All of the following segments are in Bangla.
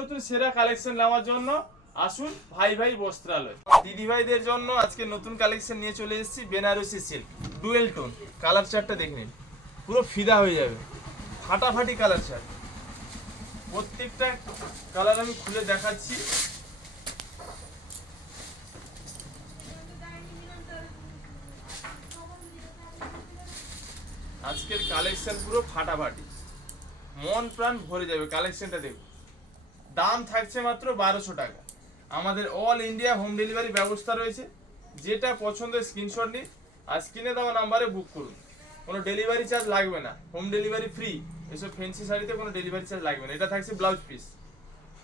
নতুন সেরা কালেকশন নেওয়ার জন্য আসুন ভাই ভাই বস্ত্রালয়। দিদি ভাইদের জন্য আজকে নতুন কালেকশন নিয়ে চলে এসেছি Banarasi silk dual tone. Colour চার্টটা দেখে নিন, পুরো ফিদা হয়ে যাবে, ফাটাফাটি কালার চার্ট। প্রত্যেকটা কালার আমি খুলে দেখাচ্ছি। আজকের কালেকশন পুরো ফাটাফাটি, মন প্রাণ ভরে যাবে। কালেকশনটা দেখুন, দাম থাকছে মাত্র 1200 টাকা। আমাদের অল ইন্ডিয়া হোম ডেলিভারি ব্যবস্থা রয়েছে। যেটা পছন্দের স্ক্রিনশট নিন আর স্ক্রিনে দেওয়া নাম্বারে বুক করুন। কোনো ডেলিভারি চার্জ লাগবে না, হোম ডেলিভারি ফ্রি। এসব ফ্যান্সি শাড়িতে কোনো ডেলিভারি চার্জ লাগবে না। এটা থাকছে ব্লাউজ পিস,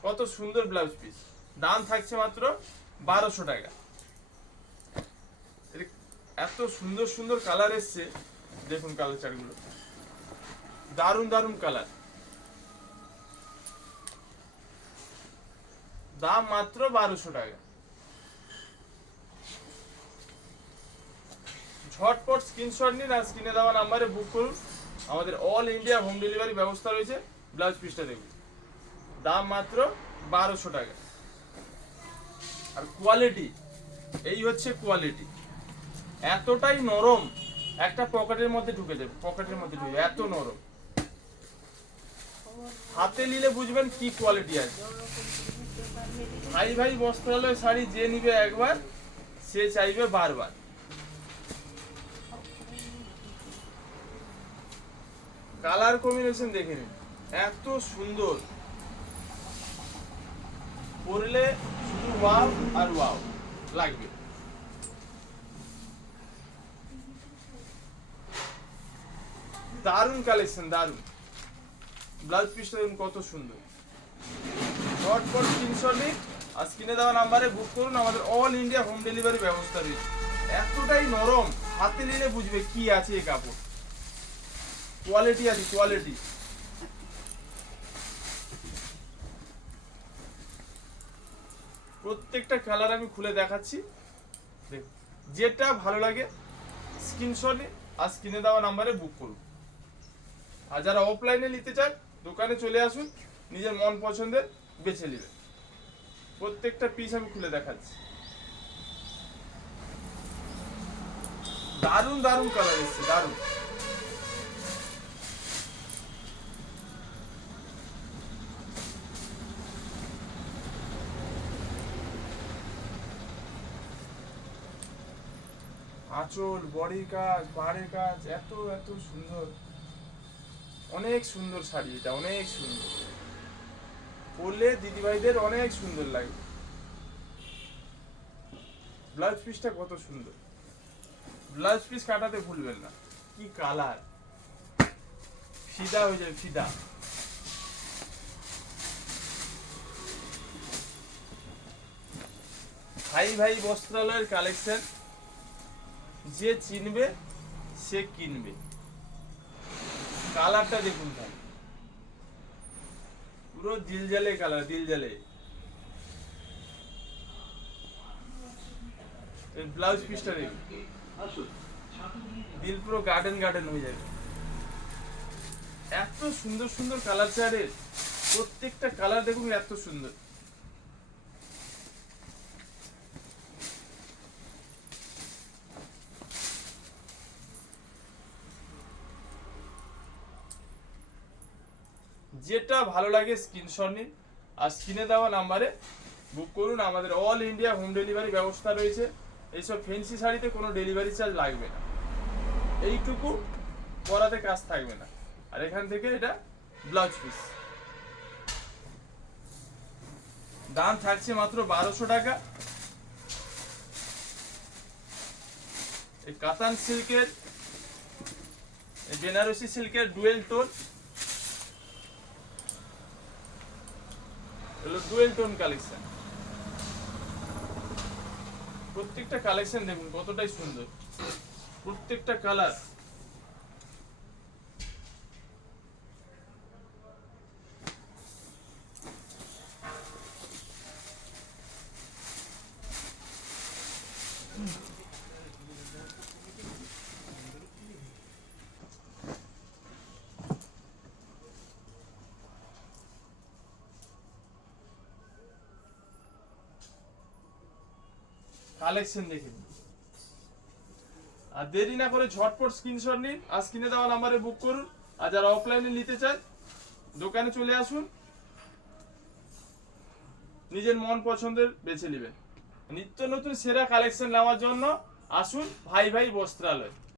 কত সুন্দর ব্লাউজ পিস। দাম থাকছে মাত্র 1200 টাকা। এত সুন্দর সুন্দর কালার এসছে, দেখুন কালার চার্টগুলো, দারুণ দারুণ কালার। দাম মাত্র 1200 টাকা। ঝটপট স্ক্রিনশট নিন আর স্ক্রিনে দেওয়া নাম্বারে বুক করুন। আমাদের অল ইন্ডিয়া হোম ডেলিভারি ব্যবস্থা রয়েছে। ব্লাউজ পিসটা দেখুন, দাম মাত্র 1200 টাকা। আর কোয়ালিটি, এই হচ্ছে কোয়ালিটি, এতটাই নরম, একটা পকেটের মধ্যে ঢুকে যাবে, পকেটের মধ্যে ঢুকে, এত নরম। হাতে নিলে বুঝবেন কি কোয়ালিটি আছে। ভাই ভাই বস্ত্রালয় শাড়ি যে নিবে একবার, সে চাইবে বারবার। কালার কম্বিনেশন দেখে নিন, এত সুন্দর, পরলে শুধু ওয়াও আর ওয়াও লাগবে। দারুণ কালেকশন, দারুণ। ব্লাউজ পিসটা দেখুন কত সুন্দর। ঝটপট স্ক্রিনশট নিন আর স্ক্রিনে দেওয়া নাম্বারে বুক করুন। আমাদের অল ইন্ডিয়া হোম ডেলিভারি ব্যবস্থা রয়েছে। এতটাই নরম, হাতে নিলে বুঝবে কি আছে এই কাপড়, কোয়ালিটি আছে, কোয়ালিটি। প্রত্যেকটা কালার আমি খুলে দেখাচ্ছি, দেখুন। যেটা ভালো লাগে স্ক্রিনশট নিন আর স্ক্রিনে দেওয়া নাম্বারে বুক করুন। আর যারা অফলাইনে নিতে চান, দোকানে চলে আসুন, নিজের মন পছন্দের বেছে নেবেন। প্রত্যেকটা পিস আমি খুলে দেখাচ্ছি। দারুণ দারুণ কালার এসছে, দারুণ। আঁচল, বডি কাজ, পাড়ের কাজ, এত এত সুন্দর, অনেক সুন্দর শাড়ি এটা, অনেক সুন্দর। পরলে দিদিভাইদের অনেক সুন্দর লাগে। ব্লাউজ পিসটা কত সুন্দর, ব্লাউজ পিস কাটাতে ভুলবেন না। কি কালার, ফিদা হয়ে যায়, ফিদা। ভাই ভাই বস্ত্রালয়ের কালেকশন যে চিনবে সে কিনবে। কালারটা দেখুন ভাই, পুরো দিল জ্বালে কালার, দিল জ্বালে। ব্লাউজ পিসটা দেখুন, দিল পুরো গার্ডেন গার্ডেন হয়ে যাবে। এত সুন্দর সুন্দর কালার চার্টের, প্রত্যেকটা কালার দেখুন এত সুন্দর। যেটা ভালো লাগে স্ক্রিনশট নিন আর স্ক্রিনে দেওয়া নাম্বারে বুক করুন। আমাদের অল ইন্ডিয়া হোম ডেলিভারি ব্যবস্থা রয়েছে। এইসব ফ্যান্সি শাড়িতে কোনো ডেলিভারি চার্জ লাগবে না, এইটুকু পরাতে কাজ থাকবে না। আর এখান থেকে এটা ব্লাউজ পিস, দাম থাকছে মাত্র 1200 টাকা। এই কাতান সিল্কের, বেনারসি সিল্কের ডুয়েল টোন, হলো ডুয়েল টোন কালেকশন। প্রত্যেকটা কালেকশন দেখুন কতটাই সুন্দর, প্রত্যেকটা কালার। কালেকশন দেখে নিন। আর দেরি না করে ঝটপট স্ক্রিনশট নিন আর স্ক্রিনে দেওয়া নাম্বারে বুক করুন। আর যারা অফলাইনে নিতে চায় দোকানে চলে আসুন, নিজের মন পছন্দের বেছে নেবেন। নিত্য নতুন সেরা কালেকশন নেওয়ার জন্য আসুন ভাই ভাই বস্ত্রালয়।